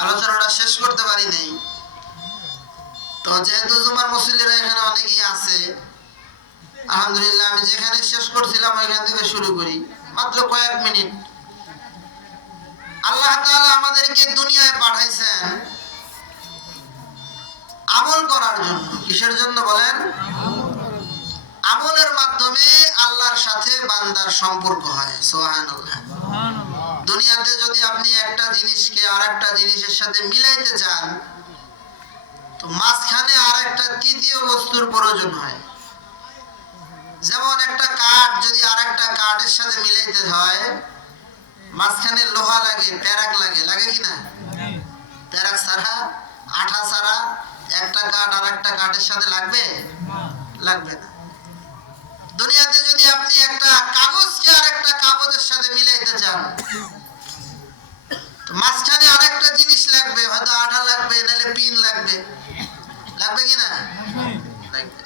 আলোচনাটা শেষ করতে পারি নাই। তো যেহেতু জুমার মুসল্লিরা এখানে অনেকেই আছে, আলহামদুলিল্লাহ আমি যেখানে শেষ করছিলাম ওইখান থেকে শুরু করি, মাত্র কয়েক মিনিট। আল্লাহ তাআলা আমাদেরকে দুনিয়ায় পাঠাইছেন আমল করার জন্য। কিসের জন্য বলেন? আমলের মাধ্যমে আল্লাহর সাথে বান্দার সম্পর্ক হয়। সুবহানাল্লাহ। দুনিয়াতে যদি আপনি একটা জিনিসকে আরেকটা জিনিসের সাথে মিলাইতে চান, তো মাঝখানে আরেকটা তৃতীয় বস্তুর প্রয়োজন হয়। যেমন একটা কাঠ যদি আরেকটা কাঠের সাথে মিলাইতে হয়, মাঝখানে লোহা লাগে, প্যারাক লাগে, লাগে কি না? প্যারাক ছাড়া, আঠা ছাড়া একটা কাঠ আরেকটা কাঠের সাথে লাগবে? লাগবে না। দুনিয়াতে যদি আপনি একটা কাগজকে আরেকটা কাগজের সাথে মিলাইতে চান, তো মাঝখানে আরেকটা জিনিস লাগবে, হয়তো আঠা লাগবে, নাহলে পিন লাগবে, লাগবে কি না?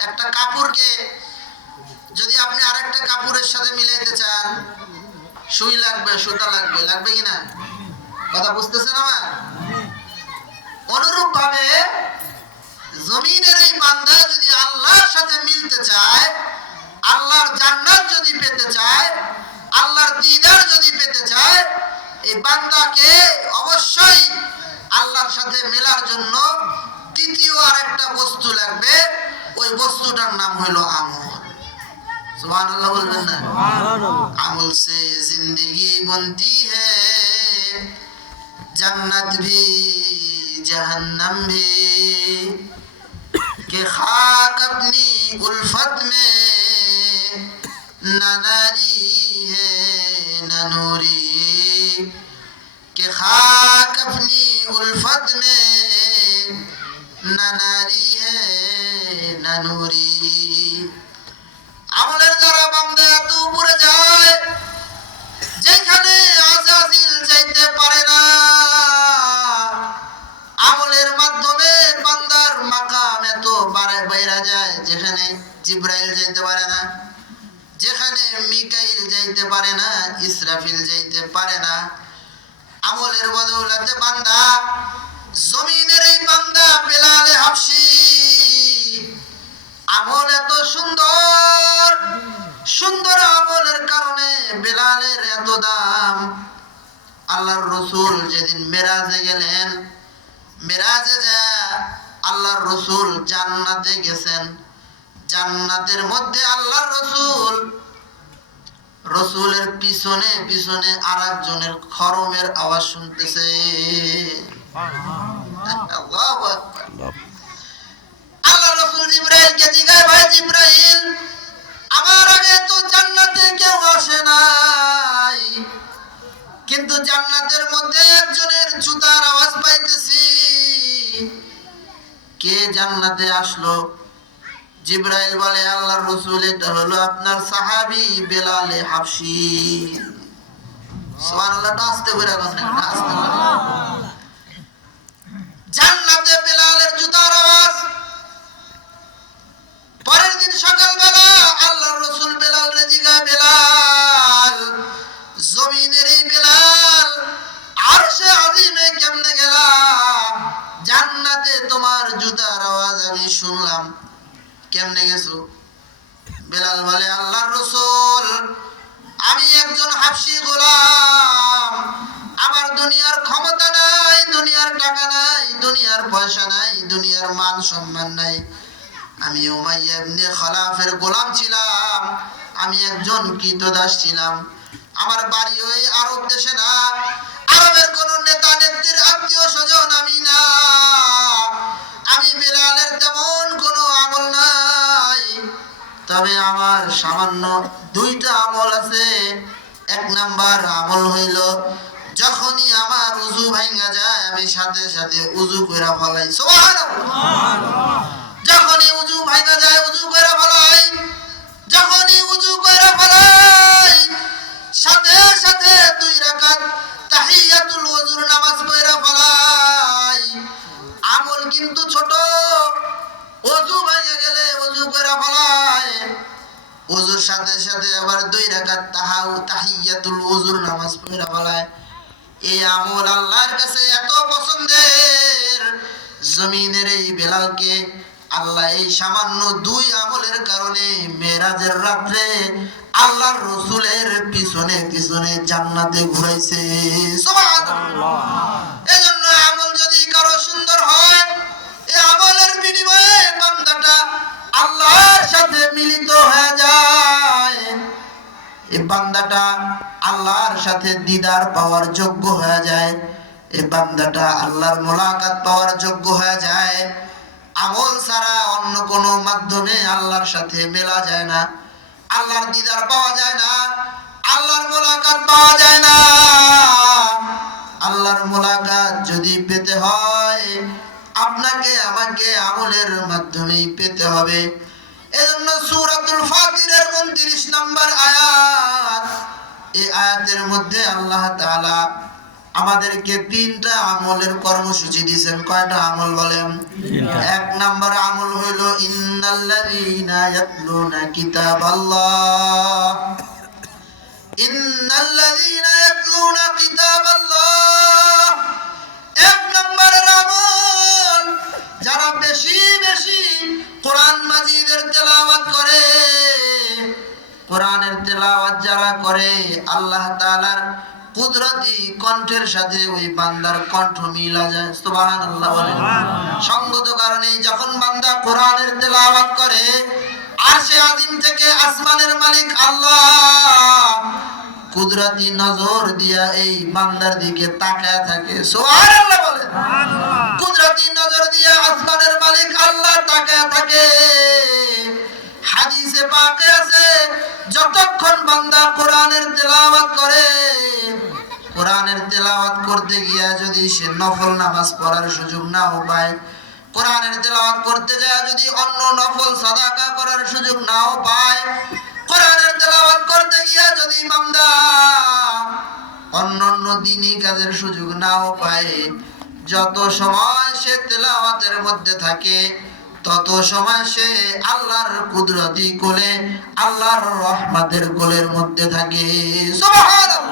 একটা কাপড়কে যদি আপনি আরেকটা কাপড়ের সাথে মিলাইতে চান, সুই লাগবে, সুতা লাগবে, লাগবে কি না? কথা বুঝতেছেন আমার? অনুরূপ ভাবে জমিনের এই বান্দা যদি আল্লাহর সাথে মিলতে চায়, আল্লাহর জান্নাত যদি পেতে চায়, আল্লাহর দিদার যদি পেতে চায়, এই বান্দাকে অবশ্যই আল্লাহর সাথে মেলার জন্য তৃতীয় আরেকটা বস্তু লাগবে। ওই বস্তুটার নাম হলো আমল। সুবহানাল্লাহ বলবেন না? আমল সে জিंदगी बनती है, जन्नत भी जहन्नम भी, कि खाक अपनी उल्फत में न नारी है न नूरी, कि खाक अपनी उल्फत में न नारी है न नूरी। আমলের দ্বারা বান্দা এত উপরে যায় যেখানে আজাজিল যাইতে পারে না। আমলের মাধ্যমে বান্দার মাকাম এত বাইরা যায় যেখানে জিবরাইল যাইতে পারে না, যেখানে মিকাইল যাইতে পারে না, ইসরাফিল যাইতে পারে না। আমলের বদৌলতে বান্দা, জমিনের এই বান্দা বেলালে হাবশি, আমল এত সুন্দর, সুন্দর আমলের কারণে বেলালের এত দাম। আল্লাহর রাসূল যেদিন মেরাজে গেলেন, মেরাজে যা আল্লাহর রাসূল জান্নাতে গেছেন। জান্নাতের মধ্যে আল্লাহর রাসূল, রাসূলের পিছনে পিছনে আরেকজনের খরমের আওয়াজ শুনতেছে। আল্লাহু আকবার। আল্লাহ রাসূল জিবরাইলকে জিজ্ঞাসা, ভাই জিবরাইল, আমার আগে তো জান্নাতে কেউ আসে নাই, কিন্তু জান্নাতের মধ্যে একজনের জুতার আওয়াজ পাইতেছি, কে জান্নাতে আসলো? জিবরাইল বলে, আল্লাহর রাসূল, এটা হলো আপনার সাহাবী বেলাল হাবশী। সুবহানাল্লাহ। আস্তে করে বলেন, আস্তে করে। জান্নাতে বেলালের জুতার আওয়াজ। পরের দিন সকালবেলা আল্লাহর রাসূল বেলালকে জিজ্ঞাসা, বেলাল, জমিনের এই বেলাল আরশে আজিমে কেমনে গেলা? জান্নাতে তোমার জুতার আওয়াজ আমি শুনলাম, কেমনে গেছো? বেলাল বলে, আল্লাহর রাসূল, আমি একজন হাবশী গোলাম, আমার দুনিয়ার ক্ষমতা নাই, দুনিয়ার টাকা নাই, দুনিয়ার পয়সা নাই, দুনিয়ার মান সম্মান নাই। আমি উমাইয়া ইবনে খালাফের গোলাম ছিলাম, আমি একজন কৃতদাস ছিলাম। আমার বাড়ি ওই আরব দেশে না, আরবের কোন নেতা নেত্রীর আত্মীয় স্বজন আমি না। আমি বেলালের তেমন কোনো আমল নাই, তবে আমার সামান্য দুইটা আমল আছে। এক নাম্বার আমল হইল, যখনই আমার উযু ভাঙা যায় আমি সাথে সাথে উযু কইরা ফেলাই। সুবহানাল্লাহ। যখনই উযু ভাঙা যায় উযু কইরা ফেলাই, যখনই উযু কইরা ফেলাই সাথে সাথে 2 রাকাত তাহিয়াতুল ওযুর নামাজ পড়া ফেলাই। আমল কিন্তু ছোট, ওযু ভাঙা গেলে ওযু কইরা ফেলাই, ওযুর সাথে সাথে আবার 2 রাকাত তাহিয়াতুল ওযুর নামাজ পড়া ফেলাই। এই আমল আল্লাহর কাছে এত পছন্দের, জমিনের এই বেলালকে আল্লাহ এই সামান্য 2 আমলের কারণে মেরাজের রাত্রে আল্লাহর রাসূলের পিছনে পিছনে জান্নাতে ঘুরাইছে। সুবহানাল্লাহ। এজন্য আমল যদি কারো সুন্দর হয়, এই আমলের বিনিময়ে বান্দাটা আল্লাহর সাথে মিলিত হয়ে যায়, এই বান্দাটা আল্লাহর সাথে দিদার পাওয়ার যোগ্য হয়ে যায়, এই বান্দাটা আল্লাহর মোলাকাত পাওয়ার যোগ্য হয়ে যায়। আমল ছাড়া অন্য কোনো মাধ্যমে আল্লাহর সাথে মেলা যায় না, আল্লাহর দিদার পাওয়া যায় না, আল্লাহর মোলাকাত পাওয়া যায় না। আল্লাহর মোলাকাত যদি পেতে হয় আপনাকে আমাকে আমলের মাধ্যমেই পেতে হবে। এজন্য সূরাতুল ফাতিরের 29 নম্বর আয়াত, এই আয়াতের মধ্যে আল্লাহ তাআলা আমাদেরকে 3টা আমলের কর্মসূচি দিয়েছেন। কয়টা আমল বলেন? 1 নম্বর আমল হলো ইন্নাল্লাযীনা ইয়াতলুনা কিতাবাল্লাহ, ইন্নাল্লাযীনা ইয়াতলুনা কিতাবাল্লাহ। 1 নম্বরের আমল, যারা বেশি বেশি কোরআন মাজিদের তেলাওয়াত করে, কোরআনের তেলাওয়াত যারা করে আল্লাহ তাআলার কুদরতি কণ্ঠের সাথে ওই বান্দার কণ্ঠ মিলা যায়। সুবহানাল্লাহ বলেন। সঙ্গত কারণে যখন বান্দা কোরআনের তেলাওয়াত করে, আরশে আজিম থেকে আসমানের মালিক আল্লাহ কুদরতি নজর দিয়া এই বান্দার দিকে তাকায় থাকে। সুবহানাল্লাহ বলেন। কুদরতি নজর দিয়া আসমানের মালিক আল্লাহ তাকায় থাকে। হাদিসে পাকে আছে, যতক্ষণ বান্দা কোরআনের তেলাওয়াত করে, কোরআনের তেলাওয়াত করতে গিয়া যদি সে নফল নামাজ পড়ার সুযোগ নাও পায়, কোরআনের তেলাওয়াত করতে যায় যদি অন্য নফল সাদাকা করার সুযোগ নাও পায়, কোরআনের তেলাওয়াত করতে গিয়া যদি বান্দা অন্যান্য দ্বীনি কাজের সুযোগ নাও পায়, যত সময় সে তেলাওয়াতের মধ্যে থাকে তত সময় সে আল্লাহর কুদরতি কোলে, আল্লাহর রহমতের কোলের মধ্যে থাকে। সুবহানাল্লাহ।